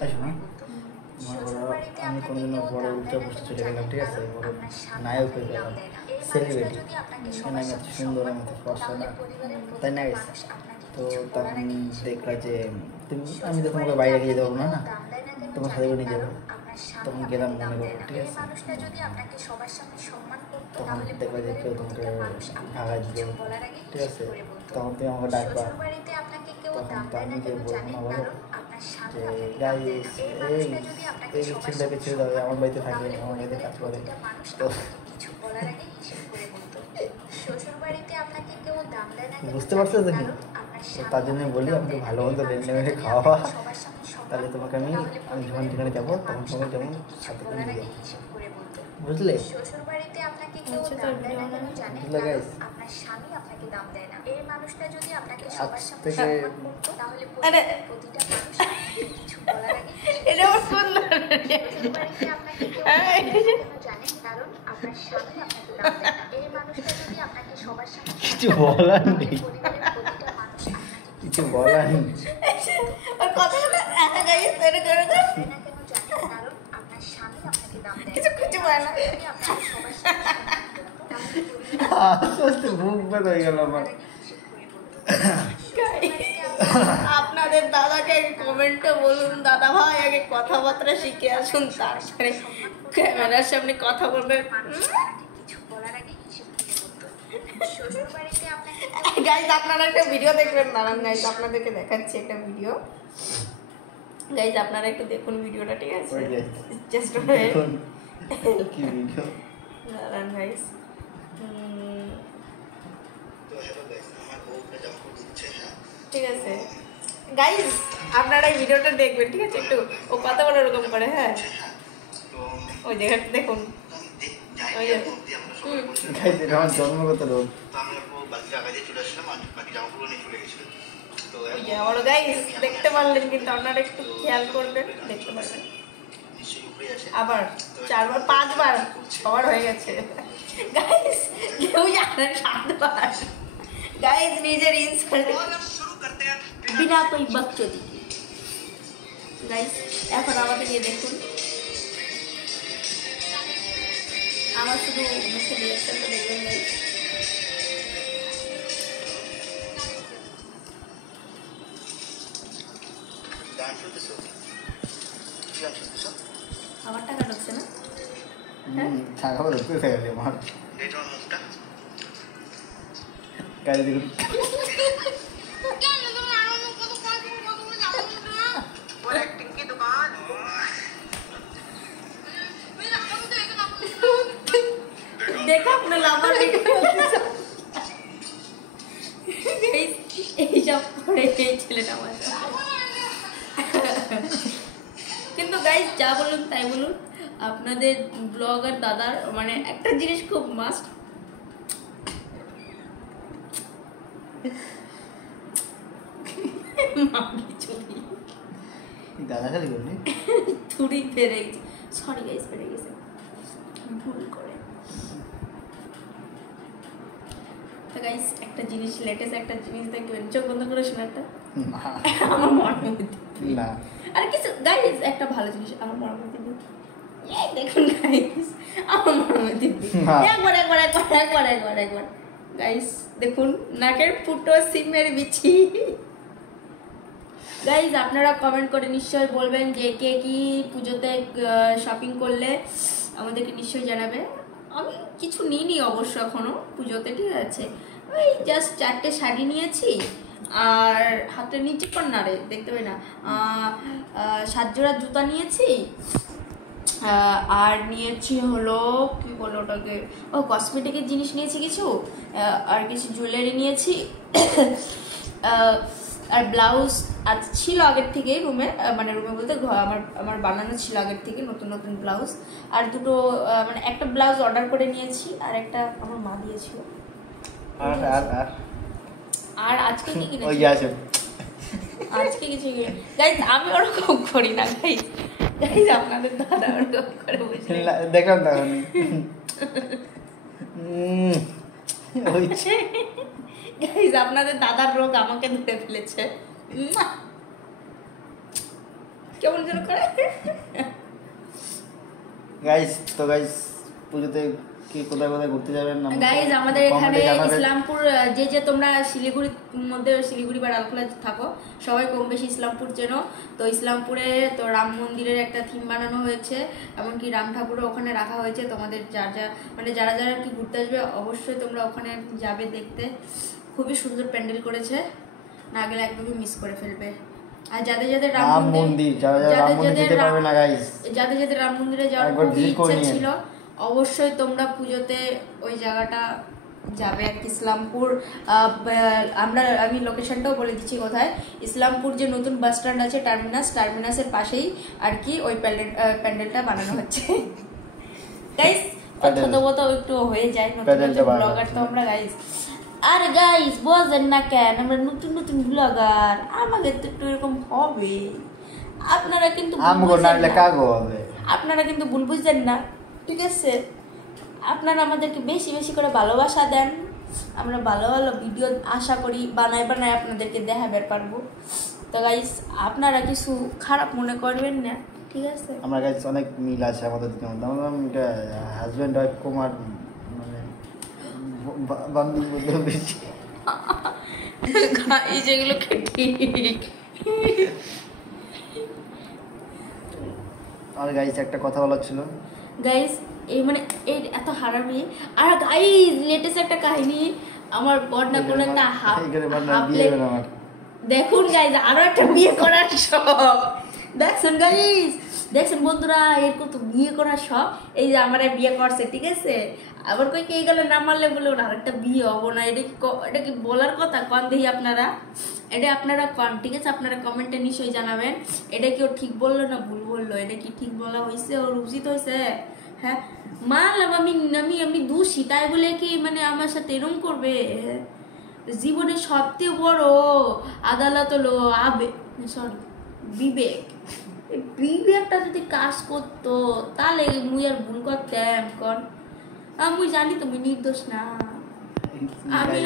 আসো না আমি কোনোদিনও বড় উল্টা পোস্টে চলে গেলাম, ঠিক আছে, বড় নায়ক হয়ে গেলাম, সেলিব্রিটি, আমি এত সুন্দর, আমি এত ফর্সা না, তাই না গেছে। তো তখন দেখলা যে তুমি, আমি তো তোমাকে বাইরে গিয়ে দেবো না, তোমার সাথে নিয়ে যাবো। তখন গেলাম মনে করো, ঠিক আছে, তখন দেখবে যে কেউ তোমাকে ভাগাই দিল, ঠিক আছে, তখন তুমি আমাকে ডাকবা, তখন তো আমি যে বলবো না বলো যে গাইস এই এই ছেলেটাকে ছেড়ে দাও, আমার বাড়িতে থাকে, আমার বাড়িতে কাজ করে। তো বুঝতে পারছো তুমি, তার জন্য বলি আমাকে ভালো মতো রেন্ডে মেরে খাওয়া, তাহলে তোমাকে আমি আমি যখন যেখানে যাবো তখন তোমাকে যেমন সাথে করে নিয়ে যাবো, বুঝলে? বুঝলে গাইস, আজ থেকে কিছু বলার নেই, কিছু বলার নেই। আস্তে আস্তে মুখ বের হয়ে গেল আমার। আপনাদের দাদাকে কমেন্টে বলুন, দাদা ভাই আগে কথাবার্তা শিখে আসুন, তারপরে ক্যামেরার সামনে কথা বলবেন। গাইজ আপনারা একটা ভিডিও দেখবেন, দাঁড়ান গাইজ আপনাদেরকে দেখাচ্ছি একটা ভিডিও। গাইজ আপনারা একটু দেখুন ভিডিওটা, ঠিক আছে? জাস্ট কি ভিডিও? দাঁড়ান গাইজ, ঠিক আছে গাইজ আপনারা এই ভিডিওটা দেখবেন, ঠিক আছে? একটু ও কথা বলে ওরকম করে, হ্যাঁ ওই জায়গাটা দেখুন, ওই যে গাইস এটা আমার জন্মগত রোগ। ওই যে আমার গাইজ দেখতে পারলেন, কিন্তু আপনারা একটু খেয়াল করবেন, দেখতে পারবেন। আবার 4 বার 5 বার 6 বার হয়ে গেছে গাইজ, কেউ জানেন 7 বার। গাইজ নিজের ইনসাল্ট বিনা কোই বকচোদি। গাইজ এখন আমাকে নিয়ে দেখুন, আমার শুধু মুখে রিয়াকশনটা দেখবেন গাইজ। আমার টাকা ঢুকছে না, টাকা ঢুকতে থাকে আমার গাড়ি দেখুন। देखा अपना लामा এইসব করে এই ছেলেটা আমার। কিন্তু গাইজ যা বলুন তাই বলুন, আপনাদের ব্লগার দাদার মানে একটা জিনিস খুব মাস্ট, গালাগালি করলি, ছুরি ফেরে গেছে, সরি গাইজ ফেরে গেছে ভুল করে। তো গাইজ একটা জিনিস, লেটেস্ট একটা জিনিস দেখবেন, চোখ বন্ধ করে শোনা একটা আমার মনে না আর কিছু গাইজ একটা ভালো জিনিস আমার মনে মধ্যে এই দেখুন গাইজ, আমার মনে মধ্যে একবার একবার একবার একবার একবার একবার গাইজ দেখুন নাকের ফুটো সিমের বিছি। গাইজ আপনারা কমেন্ট করে নিশ্চয়ই বলবেন যে কে কি পুজোতে শপিং করলে আমাদেরকে নিশ্চয়ই জানাবে। আমি কিছু নিইনি অবশ্য এখনো পুজোতে, ঠিক আছে, ওই জাস্ট 4টে শাড়ি নিয়েছি, আর হাতের নিচে না রে দেখতে পাই না, 7 জোড়া জুতা নিয়েছি, আর নিয়েছি হলো কি বলো ওটাকে, ও কসমেটিকের জিনিস নিয়েছি কিছু, আর কিছু জুয়েলারি নিয়েছি, আর ব্লাউজ আজ ছিল আগের থেকে রুমে, মানে রুমে বলতে আমার বানানো ছিল আগের থেকে নতুন নতুন ব্লাউজ, আর দুটো মানে একটা ব্লাউজ অর্ডার করে নিয়েছি, আর একটা আমার মা দিয়েছিল। আর আজকে কি কিনেছি, আজকে কিছু গাইজ আমি ওরকম করি না গাইজ, গাইজ আপনাদের দাদা ওরকম করে বুঝলে দেখলাম না গাইজ আপনাদের দাদার রোগ আমাকে ধরে ফেলেছে। কেমন যেন করে। গাইস তো গাইস পুজোতে কি কোথায় কোথায় ঘুরতে যাবেন? গাইজ আমাদের এখানে কমেন্টে জানাবেন। ইসলামপুর যে তোমরা শিলিগুড়ির মধ্যে শিলিগুড়ি বা ডালখোলা থাকো সবাই কম বেশি ইসলামপুর চেনো। তো ইসলামপুরে তো রাম মন্দিরের একটা থিম বানানো হয়েছে, এমনকি রাম ঠাকুরও ওখানে রাখা হয়েছে। তোমাদের যারা যারা কি ঘুরতে আসবে অবশ্যই তোমরা ওখানে যাবে দেখতে। খুবই সুন্দর প্যান্ডেল করেছে, না গেলে একদমই মিস করে ফেলবে। আর যাদের যাদের রাম মন্দির যাদের যাদের রাম মন্দিরে যাওয়ার খুব ইচ্ছা ছিল অবশ্যই তোমরা পুজোতে ওই জায়গাটা যাবে। আর কি ইসলামপুর আমি লোকেশনটাও বলে দিচ্ছি কোথায়। ইসলামপুর যে নতুন বাস স্ট্যান্ড আছে টার্মিনাসের পাশেই আর কি ওই প্যান্ডেলটা বানানো হচ্ছে। গাইস ছোট একটু হয়ে যায়, নতুন ব্লগার তো আমরা গাইস। আর গাইস বোঝেন না কেন, আমরা নতুন নতুন ব্লগার, আমাদের তো একটু এরকম হবে। আপনারা কিন্তু ভুল বুঝছেন না, ঠিক আছে? আপনারা আমাদেরকে বেশি বেশি করে ভালোবাসা দেন, আমরা ভালো ভালো ভিডিও আশা করি বানায় আপনাদেরকে দেখাতে পারবো। তো গাইস আপনারা কিছু খারাপ মনে করবেন না, ঠিক আছে? আমরা গাইস অনেক মিল আছে আমাদের মধ্যে, হাজব্যান্ড ওয়াইফ কুমার মানে বান্ধব বলতে বেশি গাইস এগুলো ঠিক। আর গাইস একটা কথা বলার ছিল গাইস, এই মানে এই এত হারামি। আর গাইস লেটেস্ট একটা কাহিনী, আমার বড় কোনো একটা দেখুন গাইস, আরো একটা বিয়ে করার শখ। দেখছেন বন্ধুরা, এরকম তো বিয়ে করার শখ। এই যে আমার বিয়ে করছে, ঠিক আছে? আবার কই কে গেলে না মারলে বলে ওর আরেকটা বিয়ে হবো না। এটা কি বলার কথা? কন দেখি আপনারা, এটা আপনারা কন, ঠিক আছে? আপনারা কমেন্টে নিশ্চয়ই জানাবেন এটা কি ও ঠিক বললো না ভুল বললো, এটা কি ঠিক বলা হয়েছে, ওর উচিত হয়েছে? হ্যাঁ মানলাম আমি দোষী, তাই বলে কি মানে আমার সাথে এরকম করবে? জীবনের সবচেয়ে বড় আদালত হলো বিবেকটা যদি কাজ করতো তাহলে মুই আর ভুল করতাম। কন আমি জানি তুমি নির্দোষ না,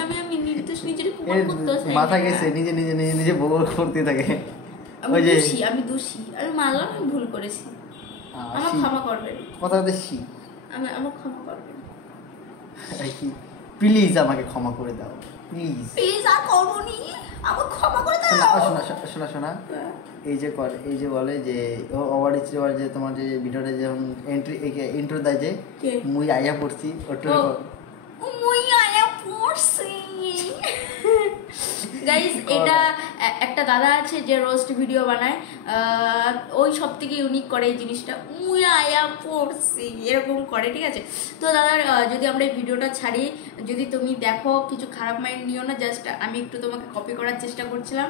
আমি নির্দোষ, নিজের প্রমাণ করতে মাথা গেছে, নিজে বউ করতে থাকে। আমি দোষী, আমি মানলাম আমি ভুল করেছি, আমার ক্ষমা করবেন। কথা বেশি, আমার ক্ষমা করবেন প্লিজ, আমাকে ক্ষমা করে দাও প্লিজ। আর করবনি, আমাকে ক্ষমা করে দাও। শোনা এই যে বলে যে যে তোমার যে ভিডিওটা যেমন ইন্ট্রো দেয় যে মুই আয়া পড়ছি, গাইস এটা একটা দাদা আছে যে রোস্ট ভিডিও বানায়, ওই সব থেকে ইউনিক করে এই জিনিসটা, আয়া পড়ছি এরকম করে, ঠিক আছে? তো দাদার যদি আমরা এই ভিডিওটা ছাড়ি, যদি তুমি দেখো কিছু খারাপ মাইন্ড নিও না, জাস্ট আমি একটু তোমাকে কপি করার চেষ্টা করছিলাম।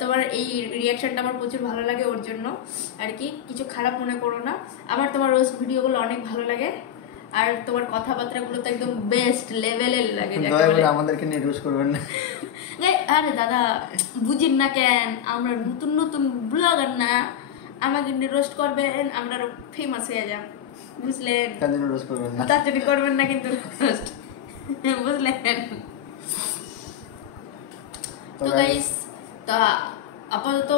তোমার এই রিয়াকশনটা আমার প্রচুর ভালো লাগে, ওর জন্য আর কি, কিছু খারাপ মনে করো না। আমার তোমার রোস্ট ভিডিওগুলো অনেক ভালো লাগে, আর তোমার কথাবার্তাগুলো তো একদম বেস্ট লেভেলের লাগে। আমাদেরকে নিয়ে রোস্ট করবেন না। আরে দাদা বুঝিন না কেন, আমরা নতুন নতুন ব্লগার না, আমাকে নিয়ে রোস্ট করবেন, আমরা ফেমাস হয়ে যাব, বুঝলেন? তার জন্য রোস্ট করবেন না, তার জন্য করবেন না কিন্তু রোস্ট, বুঝলেন? তো গাইস তা আপাতত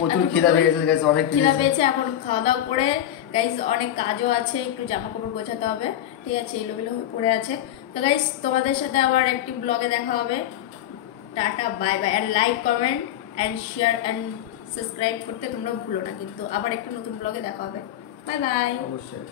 প্রচুর খিদা পেয়েছে গাইস, অনেক খিদা পেয়েছে, এখন খাওয়া দাওয়া করে গাইস অনেক কাজও আছে, একটু জামা কাপড় গোছাতে হবে, ঠিক আছে? এলোমেলো হয়ে পড়ে আছে। তো গাইস তোমাদের সাথে আবার একটি ব্লগে দেখা হবে। Tata bye bye, and like comment and share and subscribe করতে তোমরা ভুলো না কিন্তু। আবার একটা নতুন ব্লগে দেখা হবে। Bye bye. অবশ্যই।